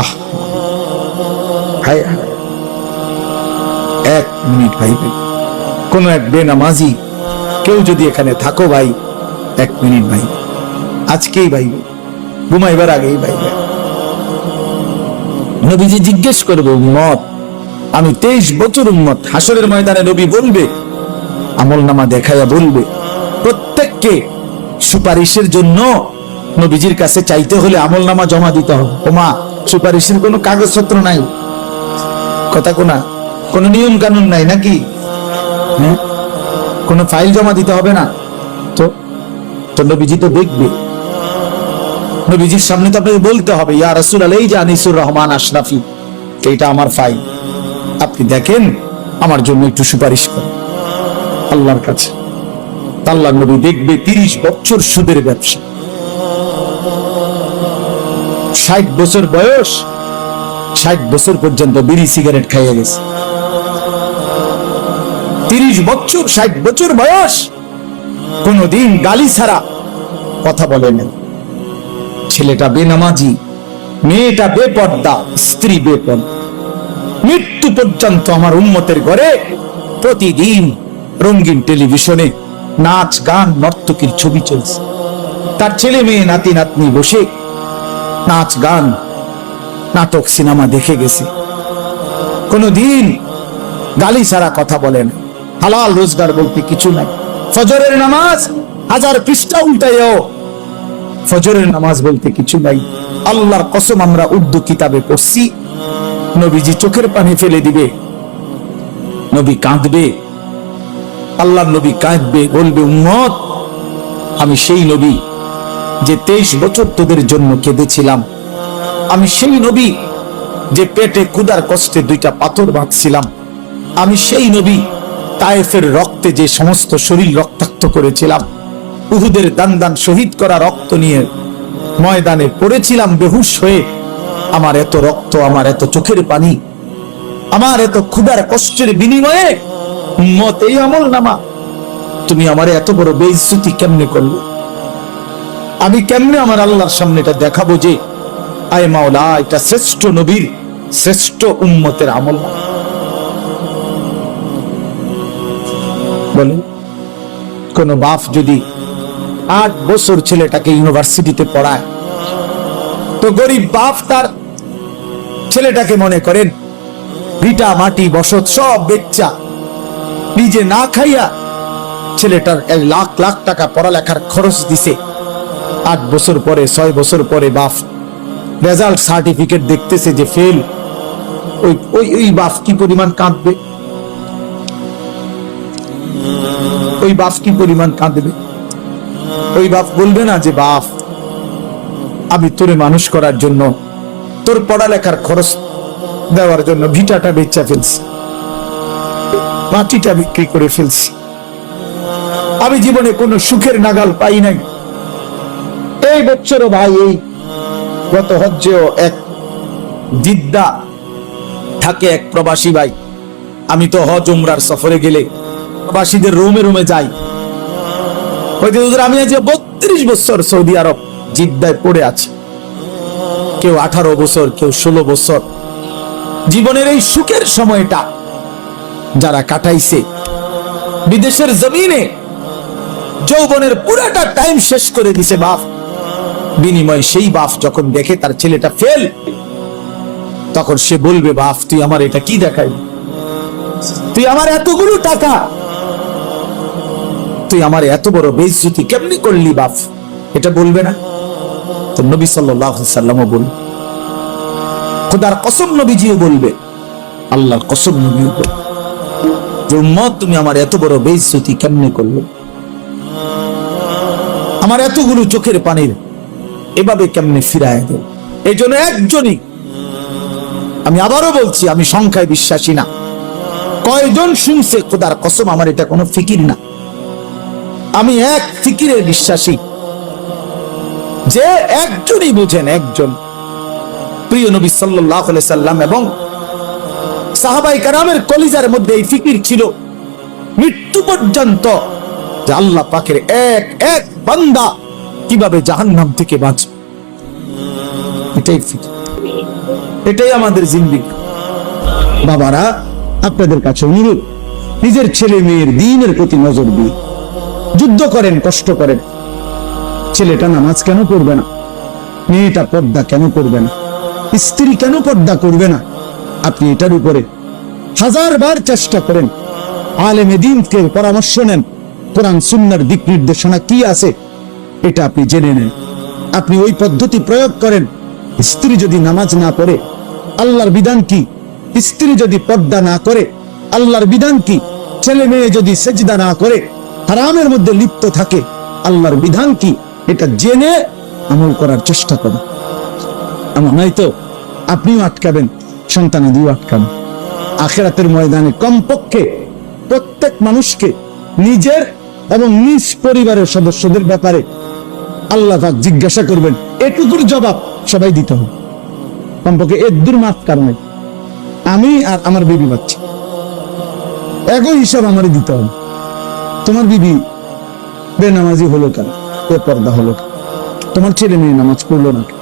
আহ হায় হায়, 1 minute ভাই, কোন এক বেনামাজি কেউ যদি এখানে থাকো ভাই, 1 মিনিট ভাই, আজকেই ভাই, ঘুমাইবার আগেই ভাই। নবীজি জিজ্ঞেস করবে, উম্মত, আমি 23 বছর উম্মত, হাসরের ময়দানে নবী বলবে, আমল নামা দেখাইয়া বলবে, প্রত্যেককে সুপারিশের জন্য নবীজির কাছে চাইতে হলে আমল নামা জমা দিতে হবে। ওমা, সুপারিশের কোনো কাগজপত্র নাই, কথা কোনা, কোন নিয়ম কানুন নাই নাকি? হ্যাঁ, কোন ফাইল জমা দিতে হবে না তো নবীজি তো দেখবে, নবীজির সামনে তো আপনাকে বলতে হবে, ইয়া রাসূলুল্লাহ, এই যে আনিসুর রহমান আশরাফি, এইটা আমার ফাইল, আপনি দেখেন, আমার জন্য একটু সুপারিশ করেন আল্লাহর কাছে। আল্লাহর নবী দেখবে 30 বছর সুদের ব্যবসা, 60 বছর বয়স, 60 বছর পর্যন্ত বিড়ি সিগারেট খাইয়ে গেছে। 30 বছর, 60 বছর বয়স, কোনদিন গালি ছাড়া কথা বলে না। ছেলেটা বেনামাজি, মেয়েটা বেপর্দা, স্ত্রী বেপর্দা। মৃত্যু পর্যন্ত আমার উম্মতের ঘরে প্রতিদিন রঙিন টেলিভিশনে নাচ গান নর্তকীর ছবি চলছে। তার ছেলে মেয়ে নাতি নাতনি বসে নাচ গান নাটক সিনেমা দেখে গেছে। কোনদিন গালি ছাড়া কথা বলেন, হালাল রোজগার বলতে কিছু নাই। ফজরের নামাজ 1000 পৃষ্ঠা উল্টাইও, ফজরের নামাজ বলতে কিছু নাই। আল্লাহর কসম, আমরা উর্দু কিতাবে পড়ছি, নবীজি চোখের পানি ফেলে দিবে, নবী কাঁদবে, আল্লাহর নবী কাঁদবে, বলবে, উম্মত, আমি সেই নবী যে 23 বছর তোদের জন্য কেঁদেছিলাম, আমি সেই নবী যে পেটে ক্ষুধার কষ্টে 2টা পাথর বাঁধছিলাম, আমি সেই নবী তায়েফের রক্তে যে সমস্ত শরীর রক্তাক্ত করেছিলাম, উহুদের দান দান শহীদ করা রক্ত নিয়ে ময়দানে পড়েছিলাম বেহুশ হয়ে, আমার এত রক্ত, আমার এত চোখের পানি, আমার এত ক্ষুধার কষ্টের বিনিময়ে উম্মত এই আমল নামা, তুমি আমারে এত বড় বেইজ্জতি কেমনে করলে? আমি কেমনে আমার আল্লাহর সামনে এটা দেখাবো যে আয় মাওলা, এটা শ্রেষ্ঠ নবীর, শ্রেষ্ঠ উম্মতের আমল নামা? বলেন, কোন বাপ যদি 8 বছর ছেলেটাকে ইউনিভার্সিটিতে পড়ায়, তো গরিব বাপ তার ছেলেটাকে মনে করেন ভিটা মাটি বসত সব বেচ্চা, নিজে না খাইয়া ছেলেটার 1 লাখ লাখ টাকা পড়ালেখার খরচ দিছে। 8 বছর পরে, 6 বছর পরে বাপ রেজাল্ট সার্টিফিকেট দেখতেছে যে ফেল। ওই বাপ কি পরিমাণ কাঁদবে? ওই বাপ কি পরিমাণ কাঁদবে? ওই বাপ বলবে না যে, বাপ, আমি তোরে মানুষ করার জন্য, তোর পড়ালেখার খরচ দেওয়ার জন্য ভিটাটা বেচা ফেলছি, মাটিটা বিক্রি করে ফেলছি, আমি জীবনে কোনো সুখের নাগাল পাই নাই। এই বছরও ভাই, এই গত হজ্জেও এক জিদ্দা থাকে এক প্রবাসী ভাই, আমি তো হজ উমরার সফরে গেলে প্রবাসীদের রুমে রুমে যাই, আমি আজ 32 বছর সৌদি আরব জিদ্দায় পড়ে আছি, কেউ 18 বছর, কেউ 16 বছর। জীবনের এই সুখের সময়টা যারা কাটাইছে বিদেশের জমিনে, যৌবনের পুরাটা টাইম শেষ করে দিছে বাপ, বিনিময়ে সেই বাপ যখন দেখে তার ছেলেটা ফেল, তখন সে বলবে, বাপ, তুই আমার এটা কি দেখাই? তুই আমার এতগুলো টাকা, তুই আমার এত বড় বেইজ্জতি কেমনি করলি বাপ? এটা বলবে না? তো নবী সাল্লাল্লাহু আলাইহি ওয়াসাল্লামও বলবে, খোদার কসম নবীজিও বলবে, আল্লাহর কসম নবীও বলবে যে, উম্মত, তুমি আমার এত বড় বেইজ্জতি কেমনে করলে? আমার এতগুলো চোখের পানির এভাবে কেমনে ফিরায় দেব? এই জন্য একজনই, আমি আবারও বলছি, আমি সংখ্যায় বিশ্বাসী না, কয়জন শুনছে খোদার কসম, আমার এটা কোনো ফিকির না, আমি এক ফিকিরের বিশ্বাসী, যে একজনই বুঝেন, একজন প্রিয় নবী সাল্লাল্লাহু আলাইহি সাল্লাম এবং সাহাবায়ে কেরামের কলিজার মধ্যে এই ফিকির ছিল মৃত্যু পর্যন্ত, যে আল্লাহ পাকের এক এক বান্দা কিভাবে জাহান্নাম থেকে বাঁচবে, এটাই ফিকির। এটাই আমাদের জিন্দেগি। বাবারা, আপনাদের কাছে অনুরোধ, নিজের ছেলে মেয়ের দ্বীনের প্রতি নজর দিন, যুদ্ধ করেন, কষ্ট করেন। ছেলেটা নামাজ কেন পড়বে না? মেয়েটা পর্দা কেন করবে না? স্ত্রী কেন পর্দা করবে না? আপনি এটার উপরে 1000 বার চেষ্টা করেন, আলেমে দ্বীনকে পরামর্শ নেন, কোরআন সুন্নাহর দিক নির্দেশনা কি আছে এটা আপনি জেনে নেন, আপনি ওই পদ্ধতি প্রয়োগ করেন। স্ত্রী যদি নামাজ না পড়ে, আল্লাহর বিধান কি? স্ত্রী যদি পর্দা না করে, আল্লাহর বিধান কি? ছেলে মেয়ে যদি সেজদা না করে, হারামের মধ্যে লিপ্ত থাকে, আল্লাহর বিধান কি? এটা জেনে আমল করার চেষ্টা করেন। আমার নয়তো আপনিও আটকাবেন, সন্তানাদিও আটকাবেন। আখিরাতের ময়দানে কমপক্ষে প্রত্যেক মানুষকে নিজের এবং নিজ পরিবারের সদস্যদের ব্যাপারে আল্লাহ পাক জিজ্ঞাসা করবেন, এটুকুর জবাব সবাই দিতে হবে। কমপক্ষে এর মাফ কারণে আমি আর আমার বিবি বাচ্চা একই হিসাব আমারই দিতে হবে। তোমার বিবি বেনামাজি হলো কেন? পর্দা হলো কেন? তোমার ছেলে মেয়ে নামাজ পড়লো না কেন?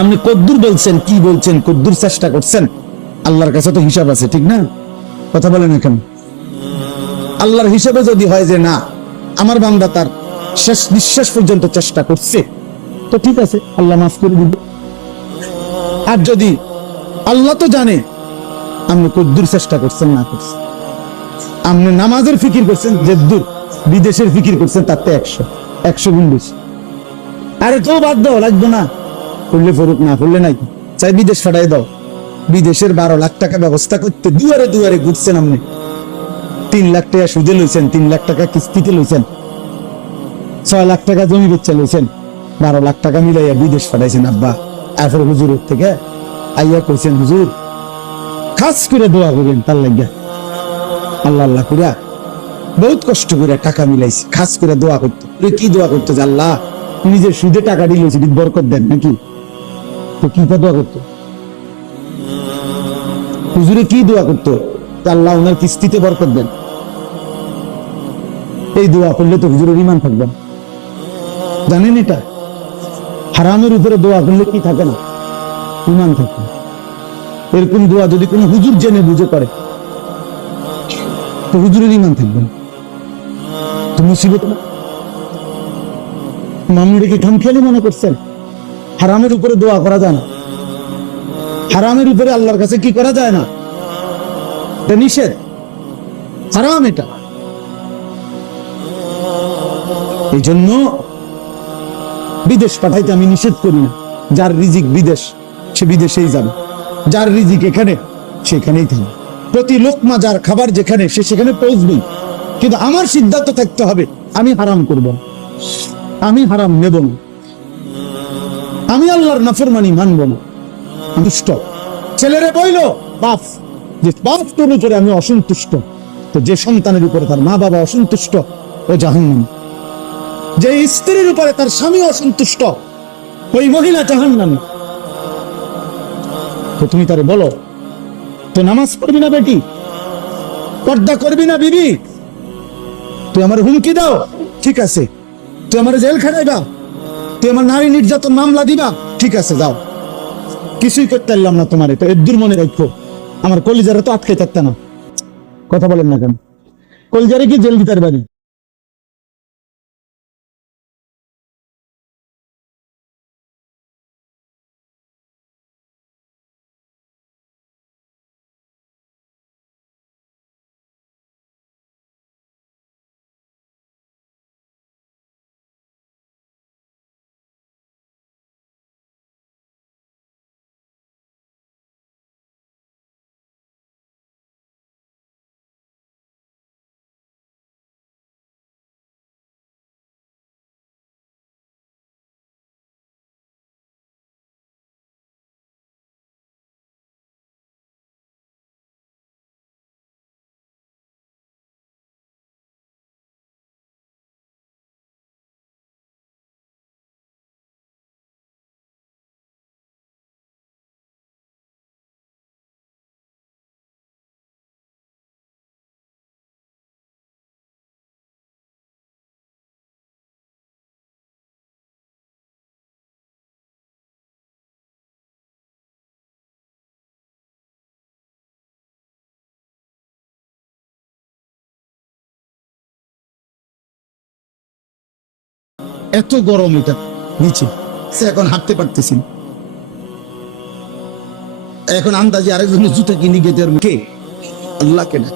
আপনি কদ্দুর বলছেন, কি বলছেন, কদ্দুর চেষ্টা করছেন? আল্লাহর কাছে তো হিসাব আছে, ঠিক না? কথা বলেন না কেন? আল্লাহর হিসাবে যদি হয় যে না, আমার বান্দা তার শেষ নিঃশ্বাস পর্যন্ত চেষ্টা করছে, তো ঠিক আছে, আল্লাহ মাফ করে দিবে। আর যদি আল্লাহ তো জানে আপনি কদ্দুর চেষ্টা করছেন না করছেন, আপনি নামাজের ফিকির করছেন যে দূর, বিদেশের ফিকির করছেন তার তো 100 গুণ বেশি। আরে তো বাদ দাও, লাগবে না, করলে ফরুক, না করলে নাই, চাই বিদেশ ফাটাই দাও। বিদেশের 12 লাখ টাকা ব্যবস্থা করতে দুয়ারে দুয়ারে ঘুরছেন আপনি, 3 লাখ টাকা সুদে লইছেন, 3 লাখ টাকা কিস্তিতে লইছেন, 6 লাখ টাকা জমি বেচা লইছেন, 12 লাখ টাকা মিলাইয়া বিদেশ ফাটাইছেন আব্বা। এরপর হুজুরের থেকে আইয়া কইছেন, হুজুর খাস করে দোয়া করবেন তার লাগিয়া। আল্লাহ আল্লাহ করিয়া বহুত কষ্ট করে টাকা মিলাইছি, খাস করে দোয়া করতো। কি দোয়া করতো? যে আল্লাহ নিজের সুদে টাকা দিলেছি, বরকত দেন নাকি? তো কি দোয়া করতো? হুজুরে কি দোয়া করতো? আল্লাহ ওনার কিস্তিতে বরকত দেন। এই দোয়া করলে তো হুজুরের ঈমান থাকবে না, জানেন এটা? হারামের উপরে দোয়া করলে কি থাকে না? ঈমান থাকে। এরকম দোয়া যদি কোনো হুজুর জেনে বুঝে করে, তো হুজুরের ঈমান থাকবে না। তো মুসিবত না? মামুনিকে কি খামখেয়ালি মনে করছেন? হারামের উপরে দোয়া করা যায় না, হারামের উপরে আল্লাহর কাছে কি করা যায় না, এটা নিষেধ, হারাম এটা। এই জন্য বিদেশ পাঠাইতে আমি নিষেধ করি না। যার রিজিক বিদেশ, সে বিদেশেই যাবে, যার রিজিক এখানে, সেখানেই থাকবে। প্রতি লোকমা যার খাবার যেখানে, সে সেখানে পৌঁছবেই। কিন্তু আমার সিদ্ধান্ত থাকতে হবে, আমি হারাম করব না, আমি হারাম নেব না, আমি আল্লাহর নাফরমানি মানব না। দুষ্ট ছেলেরে বইল বাপ, যে বাপ তোর উপরে আমি অসন্তুষ্ট, তো যে সন্তানের উপরে তার মা বাবা অসন্তুষ্ট, ও জাহান্নামী। যে স্ত্রীর উপরে তার স্বামী অসন্তুষ্ট, ওই মহিলা জাহান্নামী। তো তুমি তারে বলো, তো নামাজ পড়বি না বেটি, পর্দা করবি না বিবি, তুই আমার হুমকি দাও, ঠিক আছে, তুই আমার জেল খাটাইবা, তুই আমার নারী নির্যাতন মামলা দিবা, ঠিক আছে যাও, কিছুই করতে পারলাম না তোমার। তো এর দূর মনে রাখো, আমার কলিজারা তো আটকে থাকতে না। কথা বলেন না কেন? কলিজারে কি জেল দিতে পারি? এত গরম এটা নিচে, সে এখন হাঁটতে পারতেছি না। এখন আন্দাজে আরেকজনের জুতা কিনে গেটের মুখে আল্লাহকে না।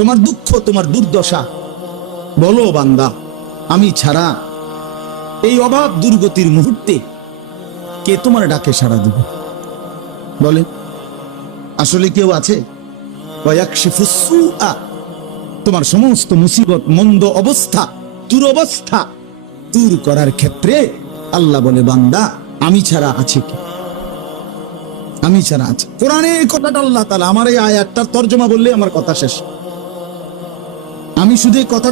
তোমার দুঃখ, তোমার দুর্দশা বলো বান্দা, আমি ছাড়া এই অভাব দুর্গতির মুহূর্তে কে তোমার ডাকে সাড়া দেবে? বলে আসলে কেউ আছে? তোমার সমস্ত মুসিবত, মন্দ অবস্থা, দুরবস্থা দূর করার ক্ষেত্রে আল্লাহ বলে, বান্দা আমি ছাড়া আছে কি? আমি ছাড়া আছে। কোরআনের কথাটা আল্লাহ তাআলা, আমার এই আয়াতটার তর্জমা বললে আমার কথা শেষ। আমি শুধু এই কথা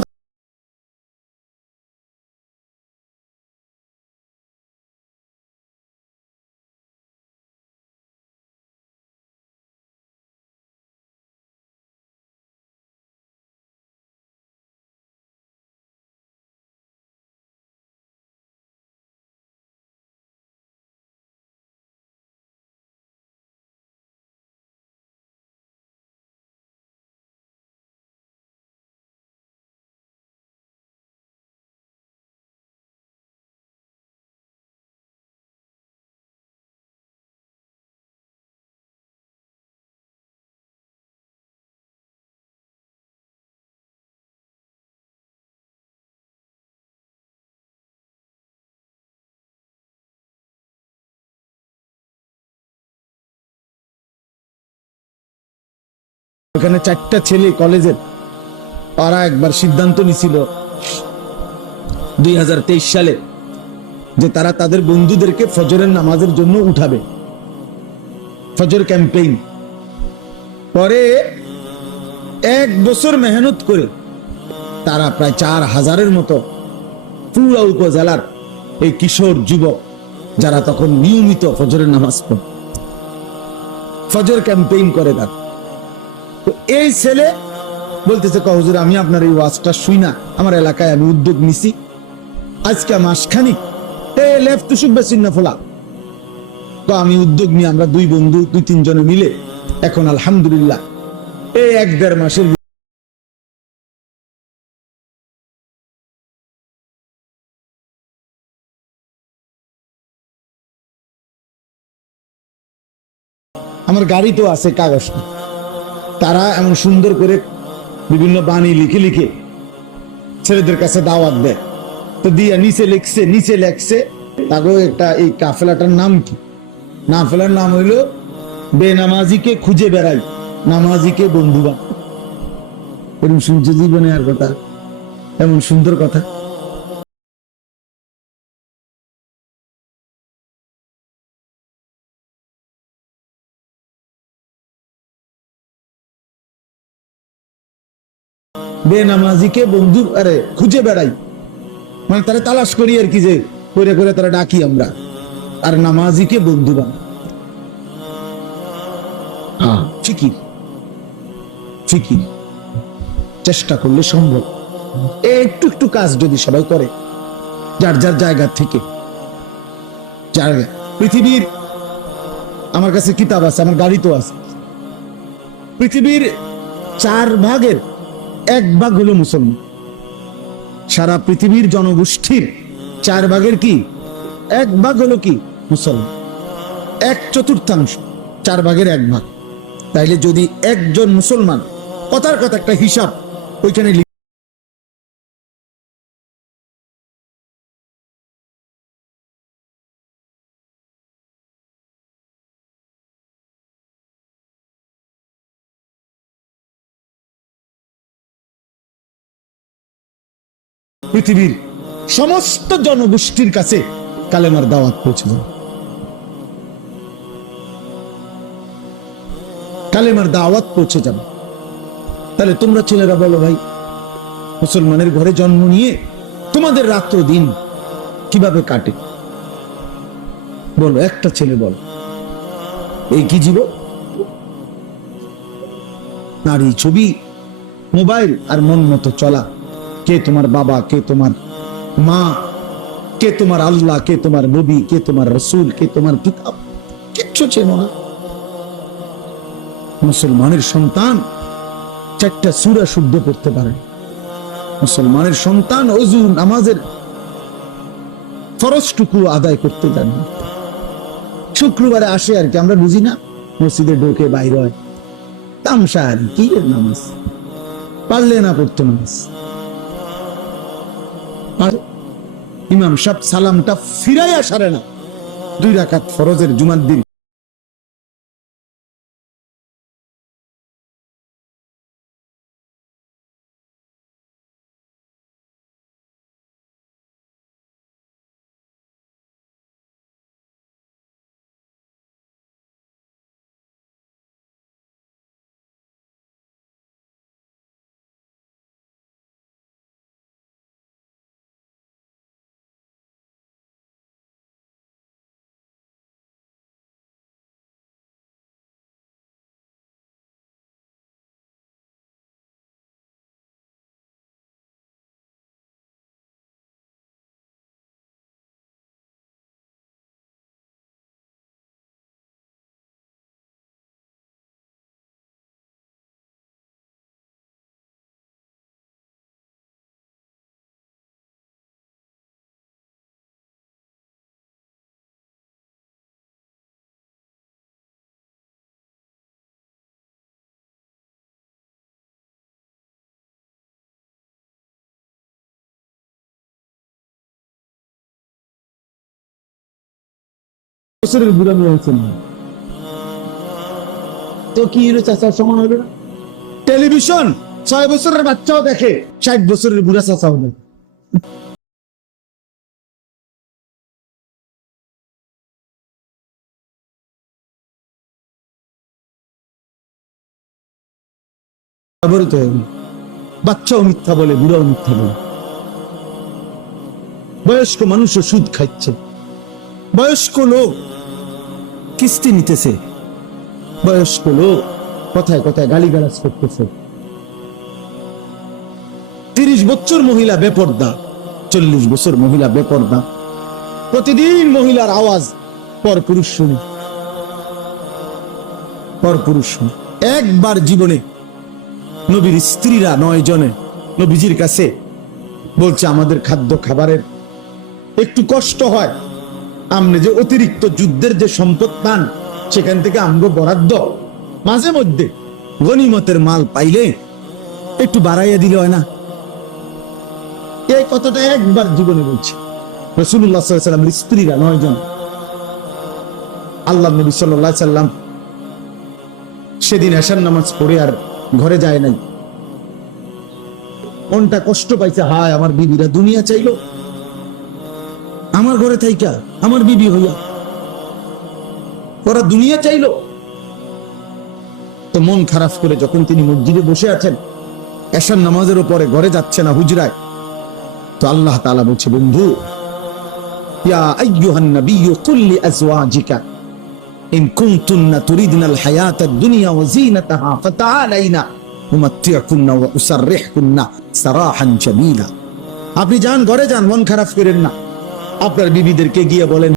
ওখানে 4টা ছেলে কলেজের, তারা একবার সিদ্ধান্ত নিছিল 2023 সালে যে তারা তাদের বন্ধুদেরকে ফজরের নামাজের জন্য উঠাবে, ফজর ক্যাম্পেইন। পরে 1 বছর মেহনত করে তারা প্রায় 4000-এর মতো পুরা উপজেলার এই কিশোর যুবক, যারা তখন নিয়মিত ফজরের নামাজ পড়ে, ফজর ক্যাম্পেইন করে তারা। তো এই ছেলে বলতেছে, হুজুর আমি আপনার এই ওয়াজটা শুই না, আমার এলাকায় আমি উদ্যোগ নিছি, আজকে মাসখানিক লেফট টু বেশি না ফোলা। তো আমি উদ্যোগ নিয়ে আমরা 2 বন্ধু 2-3 জনে মিলে এখন আলহামদুলিল্লাহ এই 1-1.5 মাসের আমার গাড়ি তো আছে, কাগজ। তারা এমন সুন্দর করে বিভিন্ন বাণী লিখে লিখে ছেলেদের কাছে দাওয়াত দেয়। তো দিয়া নিচে লেখছে তাগো একটা, এই কাফেলাটার নাম কি? কাফেলার নাম হইলো বেনামাজিকে খুঁজে বেড়াই, নামাজিকে বন্ধু বানাই। এরকম শুনছে জীবনে আর কথা, এমন সুন্দর কথা। বেনামাজিকে বন্ধু আরে খুঁজে বেড়াই, মানে তারা তালাশ করি আর কি, যে করে করে তারা ডাকি আমরা, আর নামাজিকে বন্ধু বানাই। ঠিকই ঠিকই, চেষ্টা করলে সম্ভব। একটু একটু কাজ যদি সবাই করে যার যার জায়গা থেকে। পৃথিবীর, আমার কাছে কিতাব আছে, আমার গাড়ি তো আছে, পৃথিবীর 4/1 হলো মুসলমান। সারা পৃথিবীর জনগোষ্ঠীর 4/1 কি 1 হলো কি মুসলমান, 1/4, 4/1 তাইলে যদি একজন মুসলমান, কথার কথা একটা হিসাব ওইখানে পৃথিবীর সমস্ত জনগোষ্ঠীর কাছে কালেমার দাওয়াত পৌঁছে যাবে, কালেমার দাওয়াত পৌঁছে যাবে। তাহলে তোমরা ছেলেরা বলো, ভাই মুসলমানের ঘরে জন্ম নিয়ে তোমাদের রাত্র দিন কিভাবে কাটে? বলো, একটা ছেলে বলো। এই কি জীবন? নারী, ছবি, মোবাইল আর মন মতো চলা। কে তোমার বাবা, কে তোমার মা, কে তোমার আল্লাহ, কে তোমার নবী, কে তোমার রসুল, কে তোমার কিতাব, কিচ্ছু চেনো না। মুসলমানের সন্তান 4টা সূরা শুদ্ধ পড়তে পারে। মুসলমানের সন্তান ওযু নামাজের ফরজটুকু আদায় করতে জানে। শুক্রবারে আসে আর কি, আমরা বুঝি না, মসজিদে ঢোকে বাইরে হয়, তামসা আর কি এর নামাজ, পারলে না পড়তো নামাজ। আর ইমাম সাহেব সালামটা ফিরাইয়া সারে না, 2 রাকাত ফরজের জুমার দিন বছরের বুড়া মেয়ে হয়েছে না, তো কি হলো চাচার সমান হলো না? টেলিভিশন 6 বছরের বাচ্চাও দেখে, 60 বছরের বুড়া চাচা হবে। বাচ্চাও মিথ্যা বলে, বুড়াও মিথ্যা বলে। বয়স্ক মানুষও সুদ খাচ্ছে, বয়স্ক লোক কিস্তি নিতেছে, বয়স্ক লোক কথায় কথায় গালিগালাজ করতেছে। 30 বছর মহিলা বেপর্দা, 40 বছর মহিলা বেপর্দা। প্রতিদিন মহিলার আওয়াজ পরপুরুষ শুনি, পরপুরুষ শুনি। একবার জীবনে নবীর স্ত্রীরা 9 জনে নবীজির কাছে বলছে, আমাদের খাদ্য খাবারের একটু কষ্ট হয়, আমনে যে অতিরিক্ত যুদ্ধের যে সম্পদ পান সেখান থেকে আমগো বরাদ্দ মাঝে মধ্যে গনিমতের মাল পাইলে একটু বাড়াইয়া দিলে হয় না? এই কথাটা একবার জীবনে বলছে রাসূলুল্লাহ সাল্লাল্লাহু আলাইহি ওয়াসাল্লামের স্ত্রীরা 9 জন। আল্লাহ নবী সাল্লাল্লাহু আলাইহি ওয়াসাল্লাম সেদিন এশার নামাজ পড়ে আর ঘরে যায় নাই। মনটা কষ্ট পাইছে, হায় আমার বিবিরা দুনিয়া চাইলো, আমার ঘরে থাইকা আমার বিবি হইয়া ওরা দুনিয়া চাইলো। তো মন খারাপ করে যখন তিনি মসজিদে বসে আছেন, এশার নামাজের উপরে ঘরে যাচ্ছে না হুজরায়, তো আল্লাহ তাআলা বলছে, বন্ধু, ইয়া আইয়ুহান নাবিয়্যু কুল লিআজওয়াজিকা ইন কুনতুন্না তুরিদনাল হায়াতাদ দুনিয়া ওয়া যিনাতাহা ফাতাআলাইনা উমাত্তিউকুন্না ওয়া উসাররিহুকুন্না সারাহান জামিলা। আপনি যান, ঘরে যান, মন খারাপ করেন না, আপনার বিবিদেরকে গিয়ে বলেন,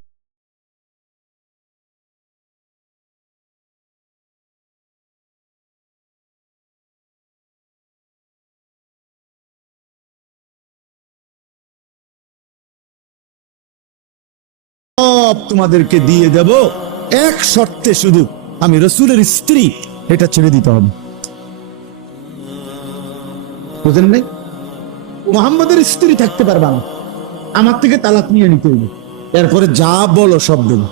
সব তোমাদেরকে দিয়ে দেব, এক শর্তে, শুধু আমি রাসূলের স্ত্রী, এটা ছেড়ে দিতে হবে। বুঝলেন নাই? মুহাম্মাদের স্ত্রী থাকতে পারবা না, আমার থেকে তালাক নিয়ে নিতে হবে, এরপরে যা বলো সব দেবো।